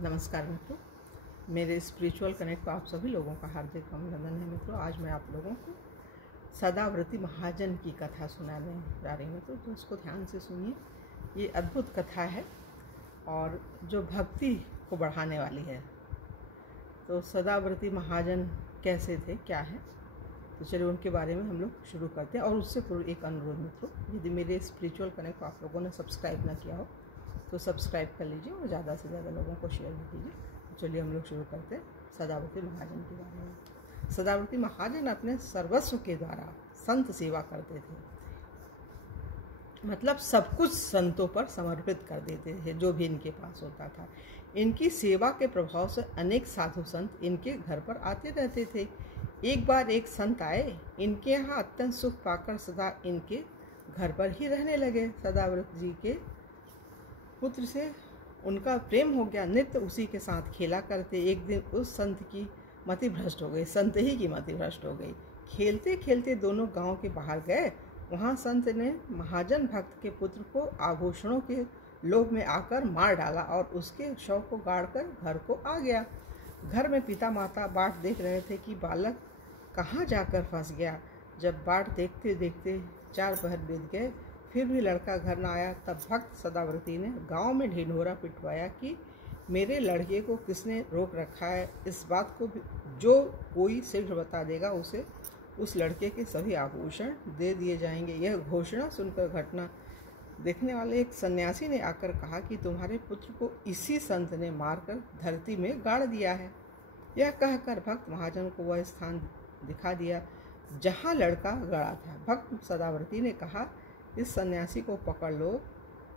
नमस्कार मित्रों, मेरे स्पिरिचुअल कनेक्ट पर आप सभी लोगों का हार्दिक अभिनंदन है। मित्रों, आज मैं आप लोगों को सदाव्रती महाजन की कथा सुनाने जा रही हूँ, तो उसको ध्यान से सुनिए। ये अद्भुत कथा है और जो भक्ति को बढ़ाने वाली है। तो सदाव्रती महाजन कैसे थे, क्या है, तो चलिए उनके बारे में हम लोग शुरू करते हैं। और उससे पूर्व एक अनुरोध मित्रों, यदि मेरे स्पिरिचुअल कनेक्ट को आप लोगों ने सब्सक्राइब ना किया हो तो सब्सक्राइब कर लीजिए और ज़्यादा से ज़्यादा लोगों को शेयर भी कीजिए। तो चलिए हम लोग शुरू करते हैं सदाव्रती महाजन के बारे में। सदाव्रती महाजन अपने सर्वस्व के द्वारा संत सेवा करते थे, मतलब सब कुछ संतों पर समर्पित कर देते थे जो भी इनके पास होता था। इनकी सेवा के प्रभाव से अनेक साधु संत इनके घर पर आते रहते थे। एक बार एक संत आए, इनके यहाँ अत्यंत सुख पाकर सदा इनके घर पर ही रहने लगे। सदाव्रत जी के पुत्र से उनका प्रेम हो गया, नित्य उसी के साथ खेला करते। एक दिन उस संत की मति भ्रष्ट हो गई, संत ही की मति भ्रष्ट हो गई। खेलते खेलते दोनों गांव के बाहर गए। वहां संत ने महाजन भक्त के पुत्र को आभूषणों के लोभ में आकर मार डाला और उसके शव को गाड़कर घर को आ गया। घर में पिता माता बाट देख रहे थे कि बालक कहाँ जाकर फंस गया। जब बाट देखते देखते 4 पहर बीत गए, फिर भी लड़का घर न आया, तब भक्त सदाव्रती ने गांव में ढिंढोरा पिटवाया कि मेरे लड़के को किसने रोक रखा है। इस बात को जो कोई शीघ्र बता देगा उसे उस लड़के के सभी आभूषण दे दिए जाएंगे। यह घोषणा सुनकर घटना देखने वाले एक सन्यासी ने आकर कहा कि तुम्हारे पुत्र को इसी संत ने मारकर धरती में गाड़ दिया है। यह कहकर भक्त महाजन को वह स्थान दिखा दिया जहाँ लड़का गड़ा था। भक्त सदाव्रती ने कहा, इस सन्यासी को पकड़ लो,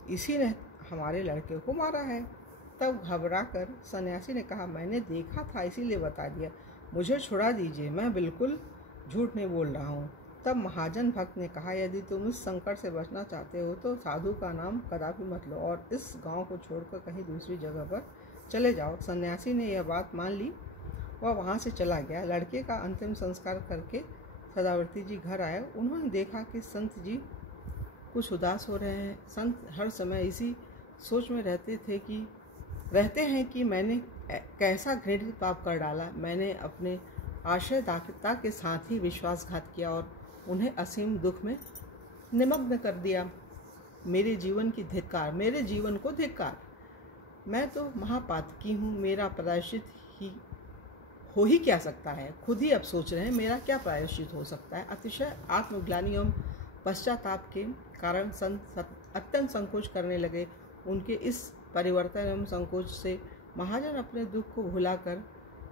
इसी ने हमारे लड़के को मारा है। तब घबराकर सन्यासी ने कहा, मैंने देखा था इसीलिए बता दिया, मुझे छुड़ा दीजिए, मैं बिल्कुल झूठ नहीं बोल रहा हूँ। तब महाजन भक्त ने कहा, यदि तुम इस संकट से बचना चाहते हो तो साधु का नाम कदापि मत लो और इस गांव को छोड़कर कहीं दूसरी जगह पर चले जाओ। सन्यासी ने यह बात मान ली, वह वहाँ से चला गया। लड़के का अंतिम संस्कार करके सदाव्रती जी घर आए। उन्होंने देखा कि संत जी कुछ उदास हो रहे हैं। संत हर समय इसी सोच में रहते हैं कि मैंने कैसा घृणित पाप कर डाला। मैंने अपने आश्रयदाता के साथ ही विश्वासघात किया और उन्हें असीम दुख में निमग्न कर दिया। मेरे जीवन की धिक्कार, मेरे जीवन को धिक्कार। मैं तो महापातकी हूँ, मेरा प्रायश्चित हो ही क्या सकता है। खुद ही अब सोच रहे हैं मेरा क्या प्रायश्चित हो सकता है। अतिशय आत्मग्लानि एवं पश्चाताप के कारण संत अत्यंत संकोच करने लगे। उनके इस परिवर्तन एवं संकोच से महाजन अपने दुख को भुलाकर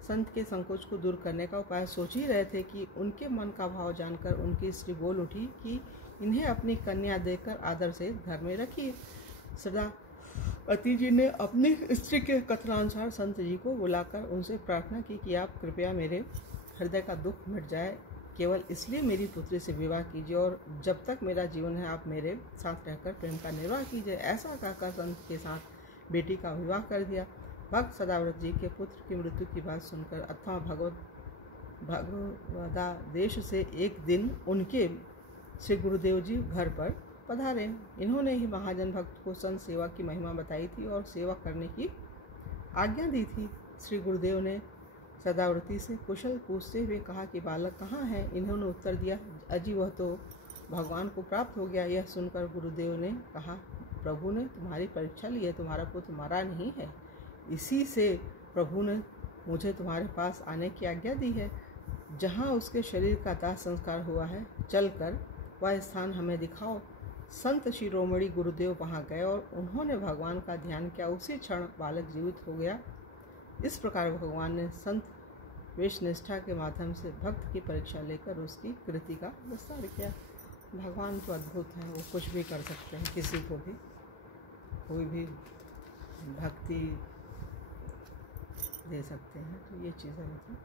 संत के संकोच को दूर करने का उपाय सोच ही रहे थे कि उनके मन का भाव जानकर उनकी स्त्री बोल उठी कि इन्हें अपनी कन्या देकर आदर से घर में रखिए। सदाव्रती जी ने अपनी स्त्री के कथनानुसार संत जी को बुलाकर उनसे प्रार्थना की कि आप कृपया मेरे हृदय का दुख मिट जाए, केवल इसलिए मेरी पुत्री से विवाह कीजिए और जब तक मेरा जीवन है आप मेरे साथ रहकर प्रेम का निर्वाह कीजिए। ऐसा कहकर संत के साथ बेटी का विवाह कर दिया। भक्त सदाव्रत जी के पुत्र की मृत्यु की बात सुनकर अथवा भगवदादेश से एक दिन उनके श्री गुरुदेव जी घर पर पधारे। इन्होंने ही महाजन भक्त को संत सेवा की महिमा बताई थी और सेवा करने की आज्ञा दी थी। श्री गुरुदेव ने सदाव्रती से कुशल पूछते हुए कहा कि बालक कहाँ है। इन्होंने उत्तर दिया, अजी वह तो भगवान को प्राप्त हो गया। यह सुनकर गुरुदेव ने कहा, प्रभु ने तुम्हारी परीक्षा ली है, तुम्हारा पुत्र मरा नहीं है, इसी से प्रभु ने मुझे तुम्हारे पास आने की आज्ञा दी है। जहाँ उसके शरीर का दाह संस्कार हुआ है, चलकर वह स्थान हमें दिखाओ। संत शिरोमणि गुरुदेव वहाँ गए और उन्होंने भगवान का ध्यान किया। उसी क्षण बालक जीवित हो गया। इस प्रकार भगवान ने संत वेश निष्ठा के माध्यम से भक्त की परीक्षा लेकर उसकी कृति का विस्तार किया। भगवान तो अद्भुत हैं, वो कुछ भी कर सकते हैं, किसी को भी कोई भी भक्ति दे सकते हैं। तो ये चीज़ें मतलब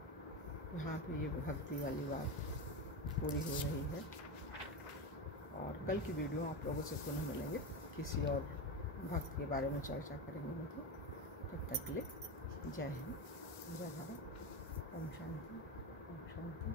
यहाँ पे ये भक्ति वाली बात पूरी हो रही है। और कल की वीडियो आप लोगों से पुनः मिलेंगे, किसी और भक्त के बारे में चर्चा करेंगे। मतलब तब तक के लिए जय हिंद, जय भारत, ओम शांति, ओम शांति।